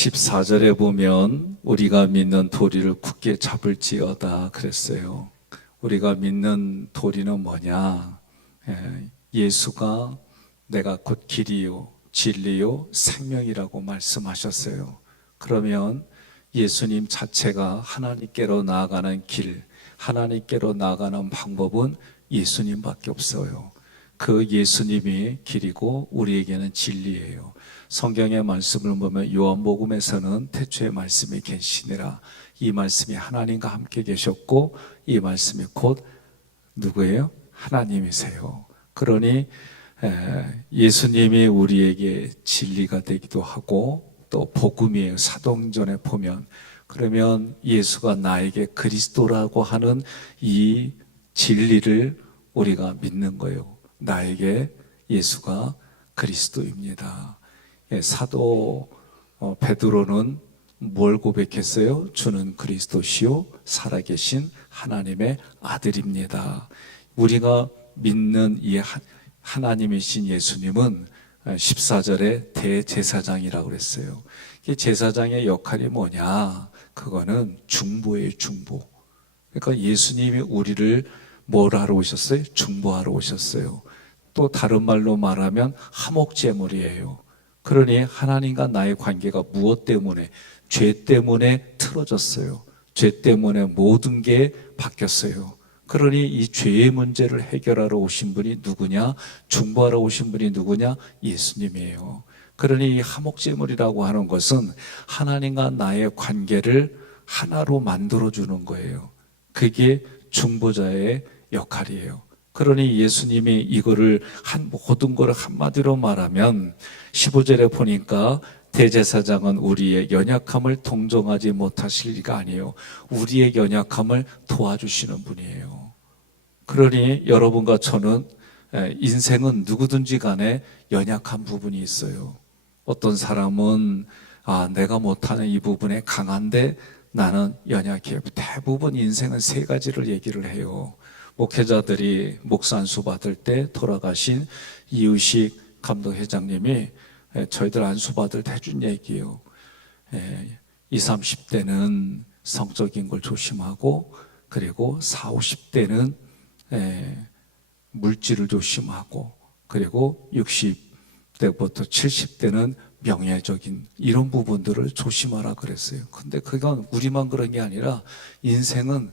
14절에 보면 우리가 믿는 도리를 굳게 잡을지어다 그랬어요. 우리가 믿는 도리는 뭐냐? 예수가 내가 곧 길이요 진리요 생명이라고 말씀하셨어요. 그러면 예수님 자체가 하나님께로 나아가는 길, 하나님께로 나아가는 방법은 예수님밖에 없어요. 그 예수님이 길이고 우리에게는 진리예요. 성경의 말씀을 보면 요한복음에서는 태초에 말씀이 계시니라, 이 말씀이 하나님과 함께 계셨고 이 말씀이 곧 누구예요? 하나님이세요. 그러니 예수님이 우리에게 진리가 되기도 하고 또 복음이에요. 사도행전에 보면, 그러면 예수가 나에게 그리스도라고 하는 이 진리를 우리가 믿는 거예요. 나에게 예수가 그리스도입니다. 사도 베드로는 뭘 고백했어요? 주는 그리스도시요 살아계신 하나님의 아들입니다. 우리가 믿는 이 하나님이신 예수님은 14절에 대제사장이라고 그랬어요. 제사장의 역할이 뭐냐? 그거는 중보예요, 중보. 그러니까 예수님이 우리를 뭘 하러 오셨어요? 중보하러 오셨어요. 또 다른 말로 말하면 화목제물이에요. 그러니 하나님과 나의 관계가 무엇 때문에? 죄 때문에 틀어졌어요. 죄 때문에 모든 게 바뀌었어요. 그러니 이 죄의 문제를 해결하러 오신 분이 누구냐? 중보하러 오신 분이 누구냐? 예수님이에요. 그러니 이 화목제물이라고 하는 것은 하나님과 나의 관계를 하나로 만들어주는 거예요. 그게 중보자의 역할이에요. 그러니 예수님이 이거를 모든 걸 한마디로 말하면 15절에 보니까 대제사장은 우리의 연약함을 동정하지 못하실 리가 아니에요. 우리의 연약함을 도와주시는 분이에요. 그러니 여러분과 저는 인생은 누구든지 간에 연약한 부분이 있어요. 어떤 사람은 내가 못하는 이 부분에 강한데 나는 연약해요. 대부분 인생은 세 가지를 얘기를 해요. 목회자들이 목사 안수 받을 때 돌아가신 이유식 감독회장님이 저희들 안수 받을 때 해준 얘기예요. 20, 30대는 성적인 걸 조심하고, 그리고 40, 50대는 물질을 조심하고, 그리고 60대부터 70대는 명예적인 이런 부분들을 조심하라 그랬어요. 근데 그건 우리만 그런 게 아니라 인생은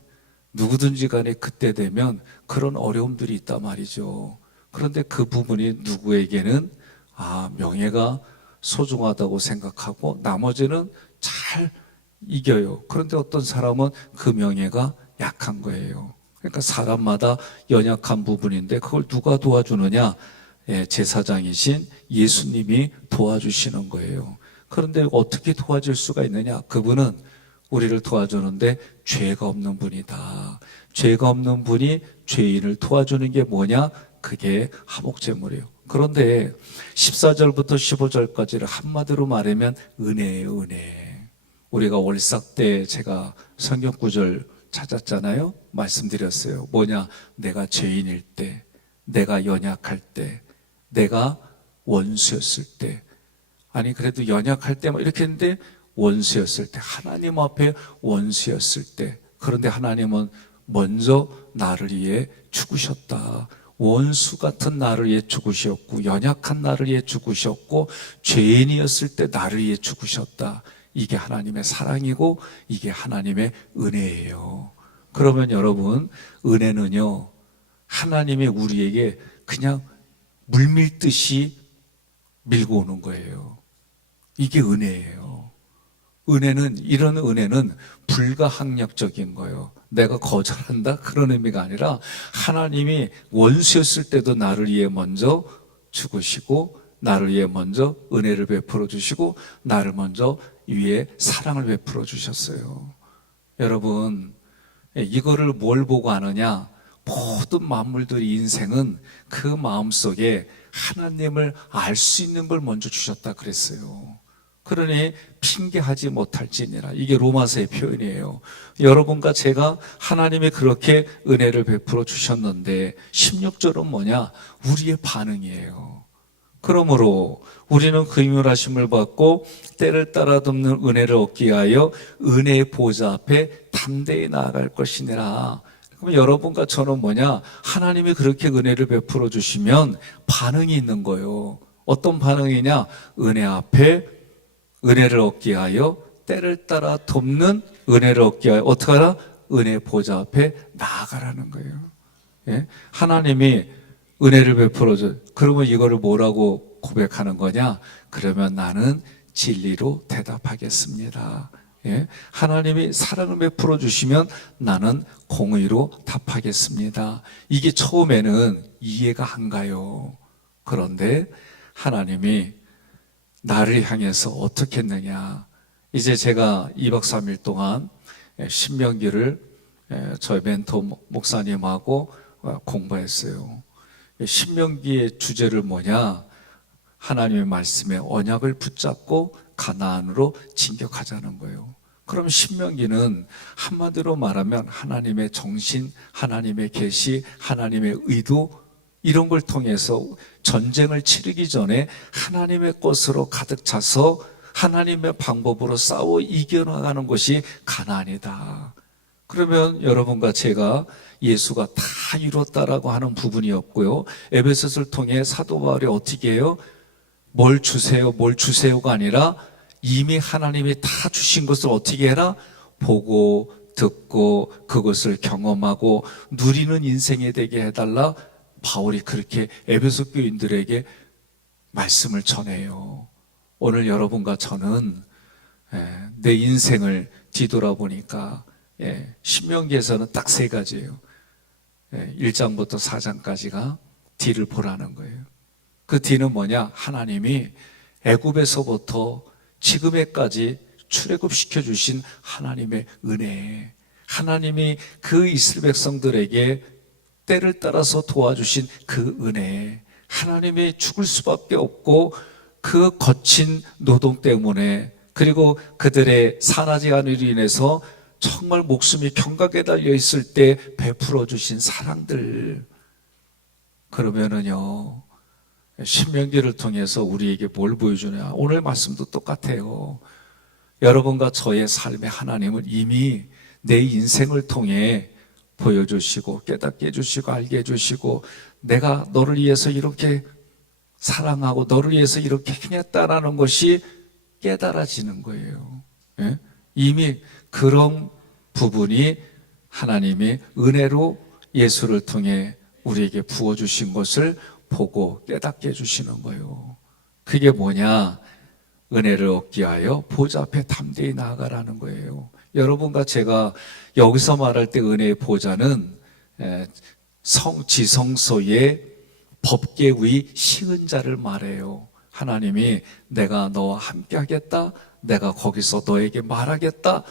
누구든지 간에 그때 되면 그런 어려움들이 있단 말이죠. 그런데 그 부분이 누구에게는 명예가 소중하다고 생각하고 나머지는 잘 이겨요. 그런데 어떤 사람은 그 명예가 약한 거예요. 그러니까 사람마다 연약한 부분인데 그걸 누가 도와주느냐? 제사장이신 예수님이 도와주시는 거예요. 그런데 어떻게 도와줄 수가 있느냐? 그분은 우리를 도와주는데 죄가 없는 분이다. 죄가 없는 분이 죄인을 도와주는 게 뭐냐? 그게 화목제물이에요. 그런데 14절부터 15절까지를 한마디로 말하면 은혜예요, 은혜. 우리가 월삭 때 제가 성경 구절 찾았잖아요. 말씀드렸어요. 뭐냐? 내가 죄인일 때, 내가 연약할 때, 내가 원수였을 때, 아니 그래도 연약할 때 이렇게 했는데 원수였을 때, 하나님 앞에 원수였을 때, 그런데 하나님은 먼저 나를 위해 죽으셨다. 원수 같은 나를 위해 죽으셨고, 연약한 나를 위해 죽으셨고, 죄인이었을 때 나를 위해 죽으셨다. 이게 하나님의 사랑이고 이게 하나님의 은혜예요. 그러면 여러분, 은혜는요, 하나님이 우리에게 그냥 물밀듯이 밀고 오는 거예요. 이게 은혜예요. 이런 은혜는 불가항력적인 거예요. 내가 거절한다? 그런 의미가 아니라 하나님이 원수였을 때도 나를 위해 먼저 죽으시고, 나를 위해 먼저 은혜를 베풀어 주시고, 나를 먼저 위해 사랑을 베풀어 주셨어요. 여러분, 이거를 뭘 보고 아느냐? 모든 만물들의 인생은 그 마음속에 하나님을 알 수 있는 걸 먼저 주셨다 그랬어요. 그러니 핑계하지 못할지니라. 이게 로마서의 표현이에요. 여러분과 제가 하나님이 그렇게 은혜를 베풀어 주셨는데 16절은 뭐냐? 우리의 반응이에요. 그러므로 우리는 그 임을하심을 받고 때를 따라 돕는 은혜를 얻기 위하여 은혜의 보좌 앞에 담대히 나아갈 것이니라. 그럼 여러분과 저는 뭐냐? 하나님이 그렇게 은혜를 베풀어 주시면 반응이 있는 거예요. 어떤 반응이냐? 은혜 앞에 은혜를 얻기 위하여 때를 따라 돕는 은혜를 얻기 위하여 어떻게 하라? 은혜 보좌 앞에 나아가라는 거예요. 예? 하나님이 은혜를 베풀어줘. 그러면 이거를 뭐라고 고백하는 거냐? 그러면 나는 진리로 대답하겠습니다. 예? 하나님이 사랑을 베풀어 주시면 나는 공의로 답하겠습니다. 이게 처음에는 이해가 안 가요. 그런데 하나님이 나를 향해서 어떻게 했느냐? 이제 제가 2박 3일 동안 신명기를 저희 멘토 목사님하고 공부했어요. 신명기의 주제를 뭐냐? 하나님의 말씀에 언약을 붙잡고 가나안으로 진격하자는 거예요. 그럼 신명기는 한마디로 말하면 하나님의 정신, 하나님의 계시, 하나님의 의도 이런 걸 통해서 전쟁을 치르기 전에 하나님의 것으로 가득 차서 하나님의 방법으로 싸워 이겨나가는 것이 가나안이다. 그러면 여러분과 제가 예수가 다 이뤘다라고 하는 부분이 없고요. 에베소서를 통해 사도 바울이 어떻게 해요? 뭘 주세요, 뭘 주세요가 아니라 이미 하나님이 다 주신 것을 어떻게 해라? 보고 듣고 그것을 경험하고 누리는 인생이 되게 해달라. 바울이 그렇게 에베소 교인들에게 말씀을 전해요. 오늘 여러분과 저는 내 인생을 뒤돌아보니까 신명기에서는 딱 3가지예요. 1장부터 4장까지가 뒤를 보라는 거예요. 그 뒤는 뭐냐? 하나님이 애굽에서부터 지금에까지 출애굽시켜 주신 하나님의 은혜, 하나님이 그 이스라엘 백성들에게 때를 따라서 도와주신 그 은혜, 하나님이 죽을 수밖에 없고 그 거친 노동 때문에 그리고 그들의 산하지 않으로 인해서 정말 목숨이 경각에 달려 있을 때 베풀어 주신 사랑들. 그러면은요, 신명기를 통해서 우리에게 뭘 보여주냐? 오늘 말씀도 똑같아요. 여러분과 저의 삶에 하나님은 이미 내 인생을 통해 보여주시고 깨닫게 해주시고 알게 해주시고 내가 너를 위해서 이렇게 사랑하고 너를 위해서 이렇게 행했다라는 것이 깨달아지는 거예요. 예? 이미 그런 부분이 하나님이 은혜로 예수를 통해 우리에게 부어주신 것을 보고 깨닫게 해주시는 거예요. 그게 뭐냐? 은혜를 얻기 위하여 보좌 앞에 담대히 나아가라는 거예요. 여러분과 제가 여기서 말할 때 은혜의 보좌는 지성소의 법계 위 시은자를 말해요. 하나님이 내가 너와 함께 하겠다, 내가 거기서 너에게 말하겠다.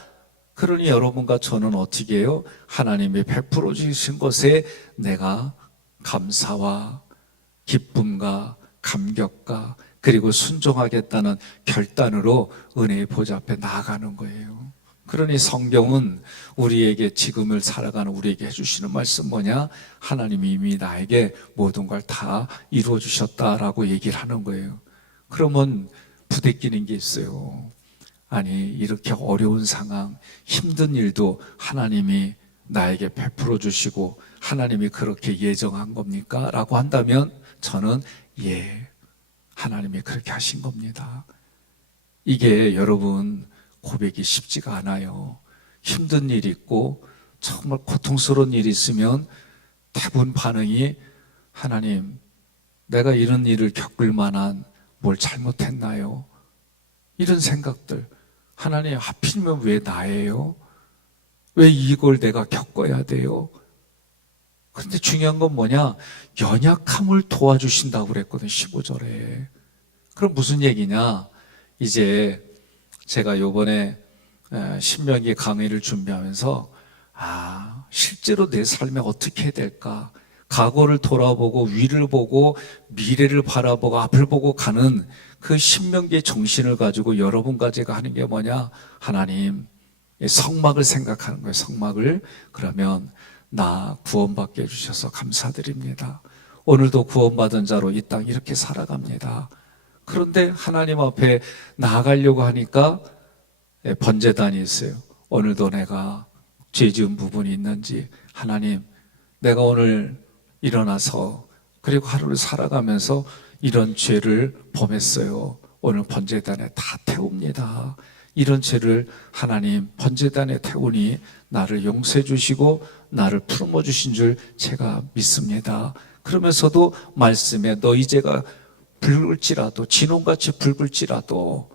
그러니 여러분과 저는 어떻게 해요? 하나님이 베풀어 주신 것에 내가 감사와 기쁨과 감격과 그리고 순종하겠다는 결단으로 은혜의 보좌 앞에 나아가는 거예요. 그러니 성경은 우리에게 지금을 살아가는 우리에게 해주시는 말씀 뭐냐? 하나님이 이미 나에게 모든 걸 다 이루어 주셨다라고 얘기를 하는 거예요. 그러면 부대끼는 게 있어요. 아니, 이렇게 어려운 상황, 힘든 일도 하나님이 나에게 베풀어 주시고 하나님이 그렇게 예정한 겁니까? 라고 한다면 저는 하나님이 그렇게 하신 겁니다. 이게 여러분 고백이 쉽지가 않아요. 힘든 일이 있고 정말 고통스러운 일이 있으면 대부분 반응이 하나님, 내가 이런 일을 겪을 만한 뭘 잘못했나요? 이런 생각들. 하나님, 하필이면 왜 나예요? 왜 이걸 내가 겪어야 돼요? 그런데 중요한 건 뭐냐? 연약함을 도와주신다고 그랬거든, 15절에. 그럼 무슨 얘기냐? 이제 제가 요번에 신명기 강의를 준비하면서 실제로 내 삶에 어떻게 해야 될까? 과거를 돌아보고 위를 보고 미래를 바라보고 앞을 보고 가는 그 신명기의 정신을 가지고 여러분과 제가 하는 게 뭐냐? 하나님, 성막을 생각하는 거예요. 성막을. 그러면 나 구원받게 해주셔서 감사드립니다. 오늘도 구원받은 자로 이 땅 이렇게 살아갑니다. 그런데 하나님 앞에 나아가려고 하니까 번제단이 있어요. 오늘도 내가 죄 지은 부분이 있는지, 하나님, 내가 오늘 일어나서 그리고 하루를 살아가면서 이런 죄를 범했어요. 오늘 번제단에 다 태웁니다. 이런 죄를 하나님 번제단에 태우니 나를 용서해 주시고 나를 풀어모 주신 줄 제가 믿습니다. 그러면서도 말씀에 너희 죄가 붉을지라도, 진홍같이 붉을지라도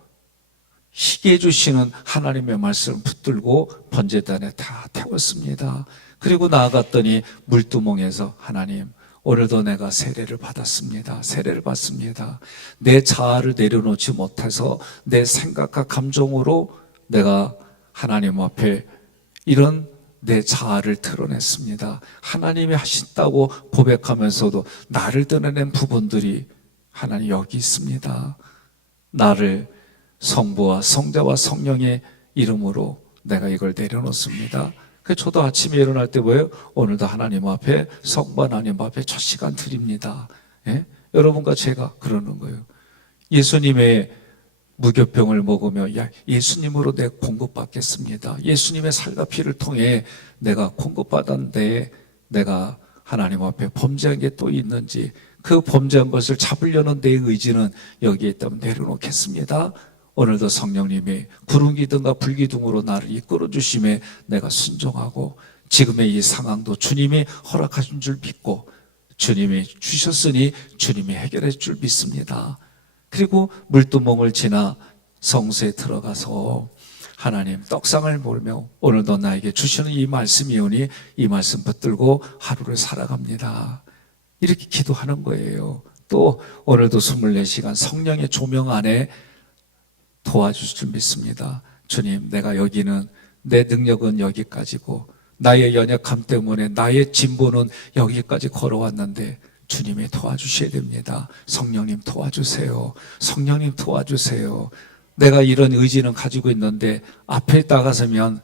희게 해주시는 하나님의 말씀을 붙들고 번제단에 다 태웠습니다. 그리고 나아갔더니 물두멍에서 하나님, 오늘도 내가 세례를 받았습니다. 세례를 받습니다. 내 자아를 내려놓지 못해서 내 생각과 감정으로 내가 하나님 앞에 이런 내 자아를 드러냈습니다. 하나님이 하신다고 고백하면서도 나를 드러낸 부분들이 하나님 여기 있습니다. 나를 성부와 성자와 성령의 이름으로 내가 이걸 내려놓습니다. 저도 아침에 일어날 때 뭐예요? 오늘도 하나님 앞에, 성부 하나님 앞에 첫 시간 드립니다. 예? 여러분과 제가 그러는 거예요. 예수님의 무교병을 먹으며 예수님으로 내 공급받겠습니다. 예수님의 살과 피를 통해 내가 공급받았는데 내가 하나님 앞에 범죄한 게 또 있는지, 그 범죄한 것을 잡으려는 내 의지는 여기에 있다면 내려놓겠습니다. 오늘도 성령님이 구름기둥과 불기둥으로 나를 이끌어 주심에 내가 순종하고, 지금의 이 상황도 주님이 허락하신 줄 믿고 주님이 주셨으니 주님이 해결해 줄 믿습니다. 그리고 물두멍을 지나 성소에 들어가서 하나님 떡상을 몰며 오늘도 나에게 주시는 이 말씀이 오니 이 말씀 붙들고 하루를 살아갑니다. 이렇게 기도하는 거예요. 또 오늘도 24시간 성령의 조명 안에 도와주실 줄 믿습니다. 주님, 내가 여기는 내 능력은 여기까지고 나의 연약함 때문에 나의 진보는 여기까지 걸어왔는데 주님이 도와주셔야 됩니다. 성령님 도와주세요. 성령님 도와주세요. 내가 이런 의지는 가지고 있는데 앞에 나가서면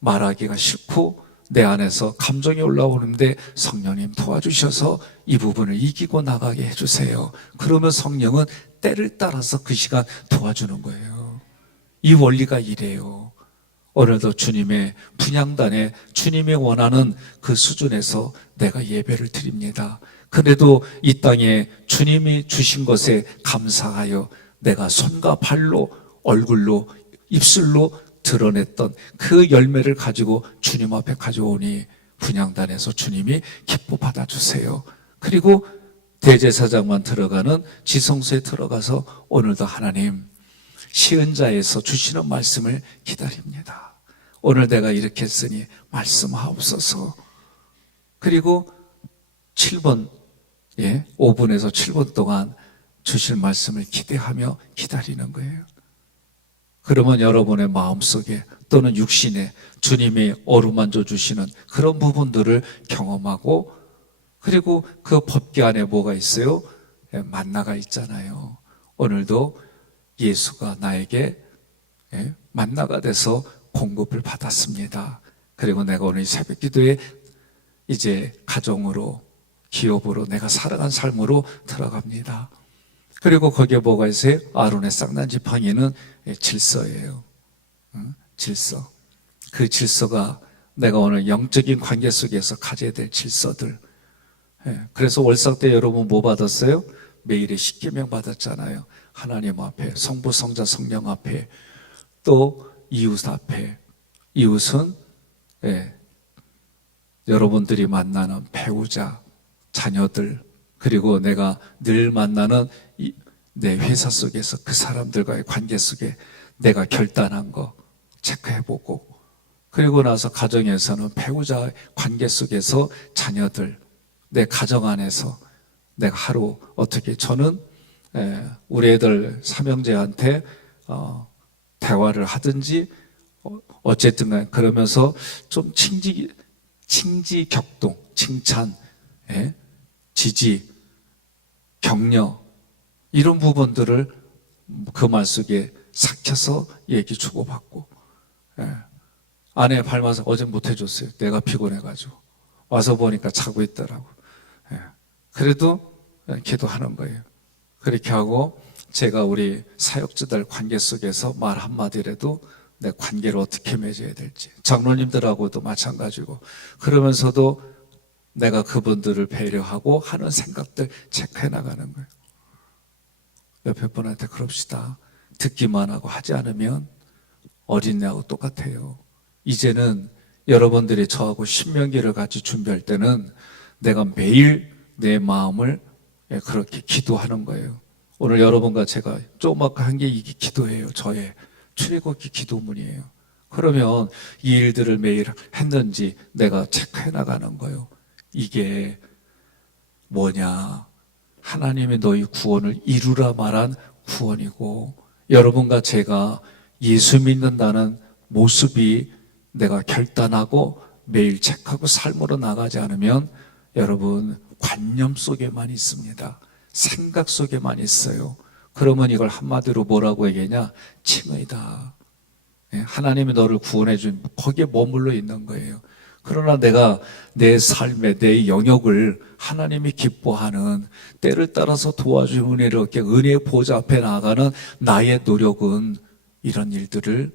말하기가 싫고 내 안에서 감정이 올라오는데 성령님 도와주셔서 이 부분을 이기고 나가게 해주세요. 그러면 성령은 때를 따라서 그 시간 도와주는 거예요. 이 원리가 이래요. 오늘도 주님의 분향단에 주님이 원하는 그 수준에서 내가 예배를 드립니다. 그래도 이 땅에 주님이 주신 것에 감사하여 내가 손과 발로, 얼굴로, 입술로 드러냈던 그 열매를 가지고 주님 앞에 가져오니 분향단에서 주님이 기뻐 받아주세요. 그리고 대제사장만 들어가는 지성소에 들어가서 오늘도 하나님 시은자에서 주시는 말씀을 기다립니다. 오늘 내가 이렇게 했으니 말씀하옵소서. 그리고 7번 5분에서 7분 동안 주실 말씀을 기대하며 기다리는 거예요. 그러면 여러분의 마음속에 또는 육신에 주님이 어루만져 주시는 그런 부분들을 경험하고, 그리고 그 법궤 안에 뭐가 있어요? 만나가 있잖아요. 오늘도 예수가 나에게 만나가 돼서 공급을 받았습니다. 그리고 내가 오늘 새벽 기도에 이제 가정으로, 기업으로 내가 살아간 삶으로 들어갑니다. 그리고 거기에 뭐가 있어요? 아론의 쌍난 지팡이는 질서예요. 질서. 그 질서가 내가 오늘 영적인 관계 속에서 가져야 될 질서들. 그래서 월삭 때 여러분 뭐 받았어요? 매일의 십계명 받았잖아요. 하나님 앞에, 성부, 성자, 성령 앞에, 또 이웃 앞에. 이웃은 여러분들이 만나는 배우자, 자녀들, 그리고 내가 늘 만나는 내 회사 속에서 그 사람들과의 관계 속에 내가 결단한 거 체크해보고, 그리고 나서 가정에서는 배우자의 관계 속에서 자녀들, 내 가정 안에서 내가 하루 어떻게, 저는 우리 애들 삼형제한테 대화를 하든지 어쨌든 그러면서 좀 칭지격동, 칭찬, 지지, 격려, 이런 부분들을 그 말 속에 삭혀서 얘기 주고받고, 아내 밟아서 어제 못 해줬어요. 내가 피곤해가지고 와서 보니까 자고 있더라고. 그래도 기도하는 거예요. 그렇게 하고 제가 우리 사역자들 관계 속에서 말 한마디라도 내 관계를 어떻게 맺어야 될지, 장로님들하고도 마찬가지고, 그러면서도 내가 그분들을 배려하고 하는 생각들 체크해 나가는 거예요. 옆에 분한테 그럽시다. 듣기만 하고 하지 않으면 어린애하고 똑같아요. 이제는 여러분들이 저하고 신명기를 같이 준비할 때는 내가 매일 내 마음을 그렇게 기도하는 거예요. 오늘 여러분과 제가 조그맣게 한 게 이게 기도예요. 저의 출애굽기 기도문이에요. 그러면 이 일들을 매일 했는지 내가 체크해 나가는 거예요. 이게 뭐냐? 하나님이 너희 구원을 이루라 말한 구원이고, 여러분과 제가 예수 믿는다는 모습이 내가 결단하고 매일 체크하고 삶으로 나가지 않으면 여러분 관념 속에만 있습니다. 생각 속에만 있어요. 그러면 이걸 한마디로 뭐라고 얘기하냐? 칭의다. 하나님이 너를 구원해 준 거기에 머물러 있는 거예요. 그러나 내가 내 삶의 내 영역을 하나님이 기뻐하는, 때를 따라서 도와주는 은혜를 얻게 은혜의 보좌 앞에 나아가는 나의 노력은 이런 일들을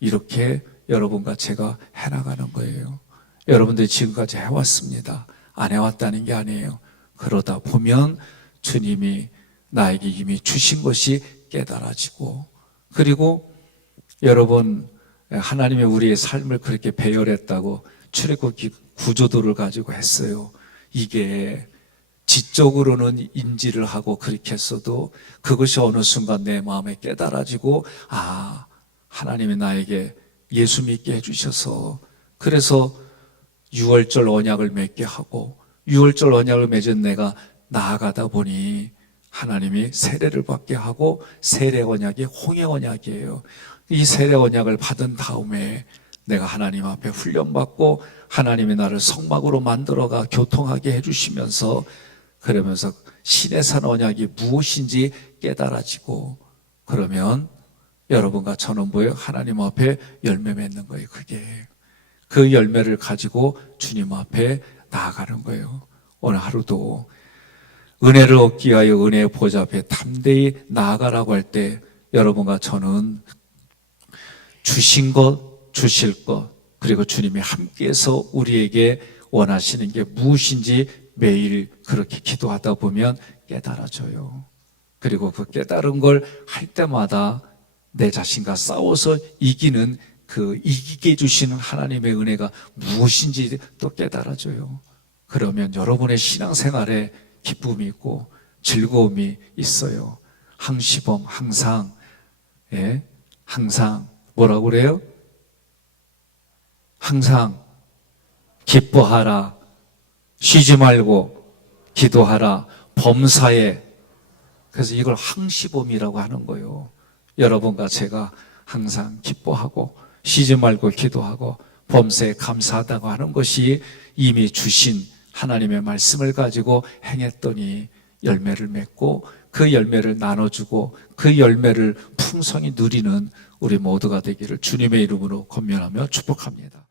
이렇게 여러분과 제가 해나가는 거예요. 여러분들이 지금까지 해왔습니다. 안 해왔다는 게 아니에요. 그러다 보면 주님이 나에게 이미 주신 것이 깨달아지고, 그리고 여러분 하나님이 우리의 삶을 그렇게 배열했다고 출애굽기 구조도를 가지고 했어요. 이게 지적으로는 인지를 하고 그렇게 했어도 그것이 어느 순간 내 마음에 깨달아지고, 아, 하나님이 나에게 예수 믿게 해주셔서, 그래서 6월절 언약을 맺게 하고 6월절 언약을 맺은 내가 나아가다 보니 하나님이 세례를 받게 하고, 세례 언약이 홍해 언약이에요. 이 세례 언약을 받은 다음에 내가 하나님 앞에 훈련받고 하나님이 나를 성막으로 만들어가 교통하게 해주시면서, 그러면서 시내산 언약이 무엇인지 깨달아지고, 그러면 여러분과 저는 뭐예요? 하나님 앞에 열매 맺는 거예요. 그게 그 열매를 가지고 주님 앞에 나아가는 거예요. 오늘 하루도 은혜를 얻기 위하여 은혜의 보좌 앞에 담대히 나아가라고 할 때 여러분과 저는 주신 것, 주실 것, 그리고 주님이 함께해서 우리에게 원하시는 게 무엇인지 매일 그렇게 기도하다 보면 깨달아져요. 그리고 그 깨달은 걸 할 때마다 내 자신과 싸워서 이기는 그 이기게 해주시는 하나님의 은혜가 무엇인지 또 깨달아져요. 그러면 여러분의 신앙생활에 기쁨이 있고 즐거움이 있어요. 항시범, 항상, 항상 뭐라고 그래요? 항상 기뻐하라, 쉬지 말고 기도하라, 범사에. 그래서 이걸 항시범이라고 하는 거예요. 여러분과 제가 항상 기뻐하고 쉬지 말고 기도하고 범사에 감사하다고 하는 것이 이미 주신 하나님의 말씀을 가지고 행했더니 열매를 맺고, 그 열매를 나눠주고 그 열매를 풍성히 누리는 우리 모두가 되기를 주님의 이름으로 권면하며 축복합니다.